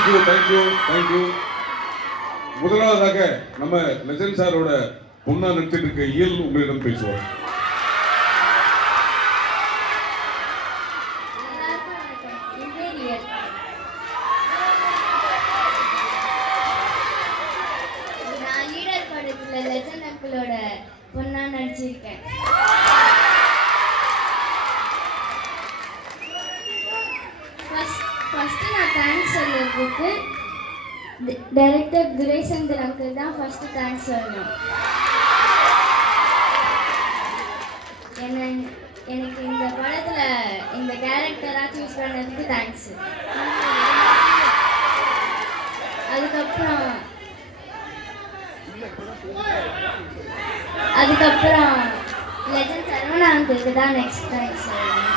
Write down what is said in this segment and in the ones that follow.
Thank you. முதலாவதாக நம்ம legend சாரோட பொண்ணா நடிச்சிட்டு இருக்க இயல் உங்களிடம் பேசுவார். நான் லீடர் படத்துல லெஜண்ட் அங்கிளோட பொண்ணா நடிச்சிருக்கேன். ஃபர்ஸ்ட் நான் தேங்க்ஸ் சொல்றதுக்கு டைரக்டர் துரைசந்தர் அங்கிள் தான் ஃபர்ஸ்ட் தேங்க்ஸ் சொல்லணும். எனக்கு இந்த படத்துல இந்த கேரக்டரா சூஸ் பண்ணதுக்கு தேங்க்ஸ். அதுக்கப்புறம் லெஜண்ட் சரவணா அங்கிளுக்கு தான் நெக்ஸ்ட் தேங்க்ஸ் சொல்லணும்.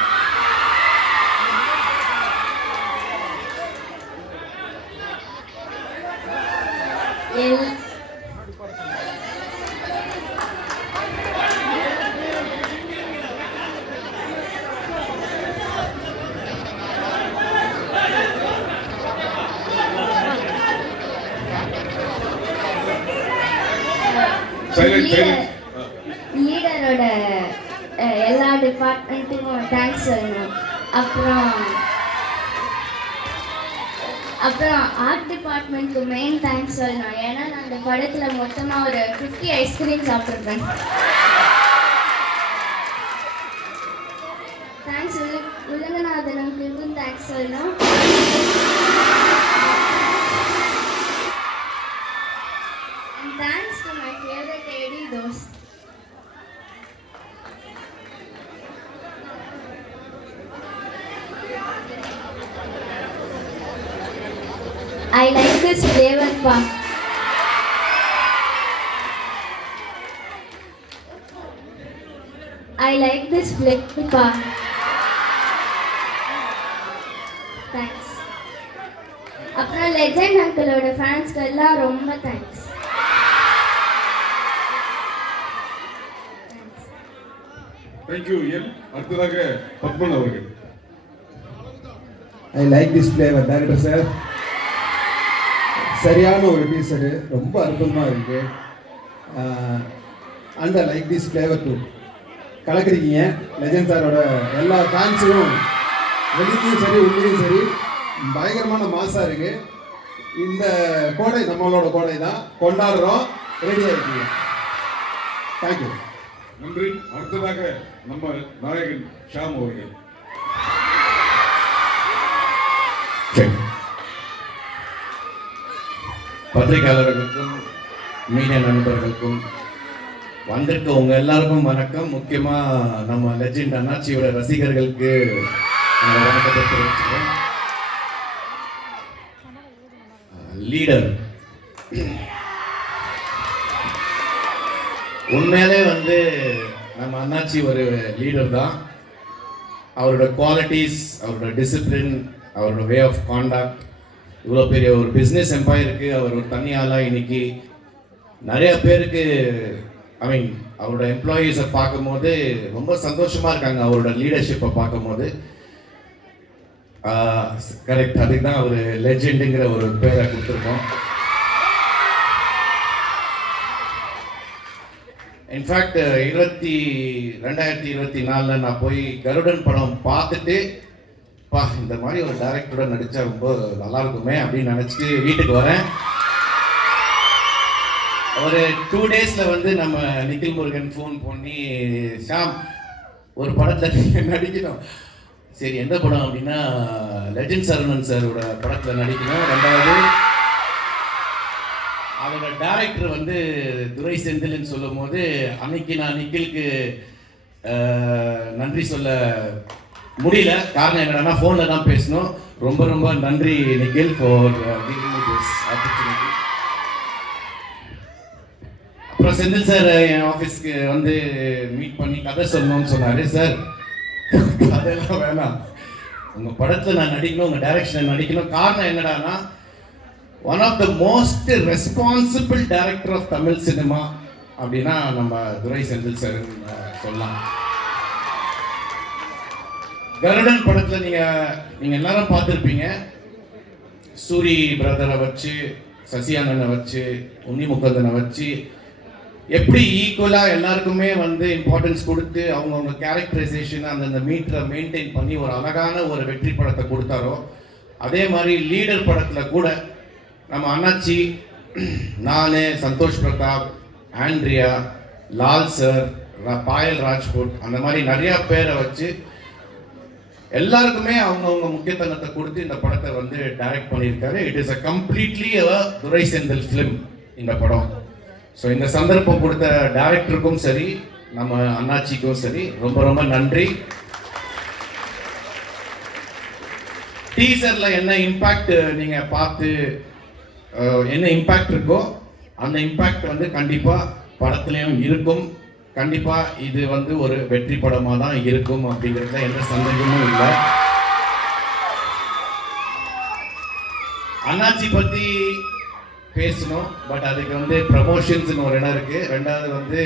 லீடரோட எல்லா டிபார்ட்மெண்ட்டுக்கும் தேங்க்ஸ் சொல்லணும். அப்புறம் ஆர்ட் டிபார்ட்மெண்ட்க்கு மெயின் தேங்க்ஸ் சொல்லணும். ஏன்னா நான் அந்த படத்தில் மொத்தமாக ஒரு 50 ஐஸ்கிரீம் சாப்பிட்ருக்கேன். தேங்க்ஸ் உலகநாதனுக்கும் தேங்க்ஸ் சொல்லணும். And thanks to my favorite AD Dost. I like this flavor pa. I like this flavor pa. Thanks. அப்புறம் லெஜண்ட் அங்கிளோட ஃபேன்ஸ்க்கு எல்லாம் ரொம்ப தேங்க்ஸ். Thank you L. அடுத்ததாக பத்மன் அவர்கள். I like this flavor director sir. சரியான ஒரு episode, ரொம்ப அற்புதமாக இருக்கு. And I like this flavour too. கலக்குறீங்க லெஜண்ட் சாரோட எல்லா ஃபேன்ஸும் வெளியிலையும் சரி உள்ளேயும் சரி பயங்கரமான மாசாக இருக்கு. இந்த கோடை நம்மளோட கோடை தான், கொண்டாடுறோம், ரெடியாக இருக்கீங்க. தேங்க்யூ. நன்றி. அடுத்ததாக நம்ம நாயகன் ஷாம் அவர்கள். பத்திரிகையாளர்களுக்கும் மீடியா நண்பர்களுக்கும் வந்திருக்க உங்க எல்லாருக்கும் வணக்கம். முக்கியமா நம்ம லெஜண்ட் அண்ணாச்சியோட ரசிகர்களுக்கு வணக்கத்தை தெரிவிச்சுக்கிறேன். லீடர் உண்மையிலே நம்ம அண்ணாச்சி ஒரு லீடர் தான். அவரோட குவாலிட்டிஸ், அவரோட டிசிப்ளின், அவரோட வே ஆஃப் கான்டாக்ட், இவ்வளோ பெரிய ஒரு பிஸ்னஸ் எம்பையருக்கு அவர் ஒரு தனியாளாக இன்னைக்கு நிறைய பேருக்கு அவரோட எம்ப்ளாயீஸை பார்க்கும்போது ரொம்ப சந்தோஷமாக இருக்காங்க. அவரோட லீடர்ஷிப்பை பார்க்கும்போது கரெக்ட், அதுக்கு தான் அவர் லெஜெண்டுங்கிற ஒரு பேரை கொடுத்துருக்கோம். இன்ஃபேக்ட் 2024 நான் போய் கருடன் படம் பார்த்துட்டு இந்த மாதிரி ஒரு டைரக்டரோட நடிச்சா ரொம்ப நல்லா இருக்குமே அப்படின்னு நினைச்சிட்டு வீட்டுக்கு வரேன். ஒரு 2 daysல நம்ம நிக்கில் முருகன் ஃபோன் பண்ணி, ஷாம் ஒரு படத்துல நடிக்கணும். சரி எந்த படம் அப்படின்னா லெஜண்ட் சரவணன் சாரோட படத்துல நடிக்கணும். ரெண்டாவது அவரோட டைரக்டர் துரை செந்தில்னு சொல்லும் போது அன்னைக்கு நான் நிக்கிலுக்கு நன்றி சொல்ல முடியல. காரணம் என்னன்னா ஃபோனில் தான் பேசணும். ரொம்ப ரொம்ப நன்றி Nikhil for giving me this opportunity. அப்புறம் செந்தில் சார் என் ஆஃபீஸ்க்கு மீட் பண்ணி கதை சொல்லணும்னு சொன்னார். சார் கதையெல்லாம் வேணாம், உங்கள் படத்தில் நான் நடிக்கணும், உங்கள் டைரக்ஷனில் நடிக்கணும். காரணம் என்னடானா one of the most responsible director of Tamil cinema அப்படின்னா நம்ம துரை செந்தில் சார் சொல்லலாம். கருடன் படத்துல நீங்க எல்லாரும் பார்த்துருப்பீங்க. சூரி பிரதரை வச்சு, சசியானனை வச்சு, உன்னி முகந்தனை வச்சு எப்படி ஈக்குவலாக எல்லாருக்குமே வந்து இம்பார்ட்டன்ஸ் கொடுத்து அவங்கவுங்க கேரக்டரைசேஷன் அந்தந்த மீட்டரை மெயின்டைன் பண்ணி ஒரு அழகான ஒரு வெற்றி படத்தை கொடுத்தாரோ, அதே மாதிரி லீடர் படத்தில் கூட நம்ம அண்ணாச்சி, நான், சந்தோஷ் பிரதாப், ஆண்ட்ரியா, லால் சார், பாயல் ராஜ்புட், அந்த மாதிரி நிறையா பேரை வச்சு எல்லாருக்குமே அவங்கவுங்க முக்கியத்துவத்தை கொடுத்து இந்த படத்தை வந்து டைரக்ட் பண்ணியிருக்காரு. It is a completely Durai Senthil film இந்த படம். ஸோ இந்த சந்தர்ப்பம் கொடுத்த டைரக்டருக்கும் சரி, நம்ம அண்ணாச்சிக்கும் சரி ரொம்ப ரொம்ப நன்றி. டீசரில் என்ன இம்பேக்ட் நீங்கள் பார்த்து என்ன இம்பேக்ட் இருக்கோ அந்த இம்பேக்ட் வந்து கண்டிப்பாக படத்துலையும் இருக்கும். கண்டிப்பாக இது வந்து ஒரு வெற்றி படமாக தான் இருக்கும் அப்படிங்கிறதுல எந்த சந்தேகமும் இல்லை. அண்ணாச்சி பற்றி பேசணும், பட் அதுக்கு வந்து ப்ரமோஷன்ஸ்னு ஒரு இடம் இருக்குது. ரெண்டாவது வந்து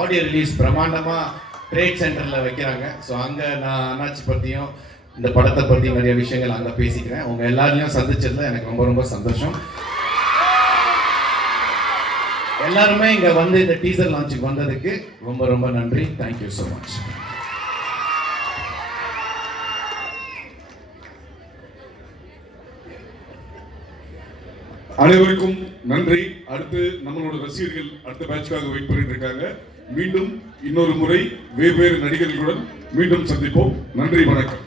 ஆடியோ ரிலீஸ் பிரம்மாண்டமாக ட்ரேட் சென்டரில் வைக்கிறாங்க. ஸோ அங்கே நான் அண்ணாச்சி பற்றியும் இந்த படத்தை பற்றி நிறைய விஷயங்கள் அங்கே பேசிக்கிறேன். உங்கள் எல்லாரையும் சந்திச்சதில் எனக்கு ரொம்ப ரொம்ப சந்தோஷம். எல்லாருமே இங்கே வந்து இந்த டீசர் லான்ச்சுக்கு வந்ததுக்கு ரொம்ப ரொம்ப நன்றி. Thank you so much. அனைவருக்கும் நன்றி. அடுத்து நம்மளோட ரசிகர்கள் அடுத்த பேட்சுக்காக வெயிட் பண்ணிட்டு இருக்காங்க. மீண்டும் இன்னொரு முறை வெவ்வேறு நடிகர்களுடன் மீண்டும் சந்திப்போம். நன்றி, வணக்கம்.